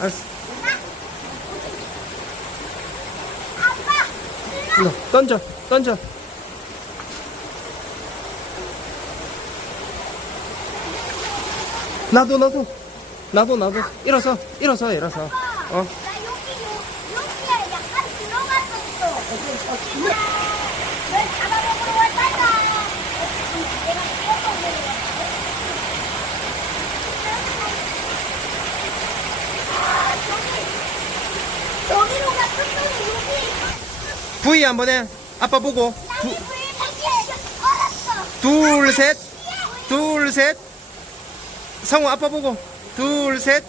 알았어. 아빠. 일로 던져, 던져. 나도. 일어서. 나 여기에 약간 들어갔었어. 왜 잡아먹으러 왔다가 내가 잡아먹으러 왔어. 여기로 갔었더니 여기. V 한번 해. 아빠 보고. 나이 불빛이 얼었어. 둘, 셋. 둘, 셋. 성우 아빠 보고. 둘, 셋.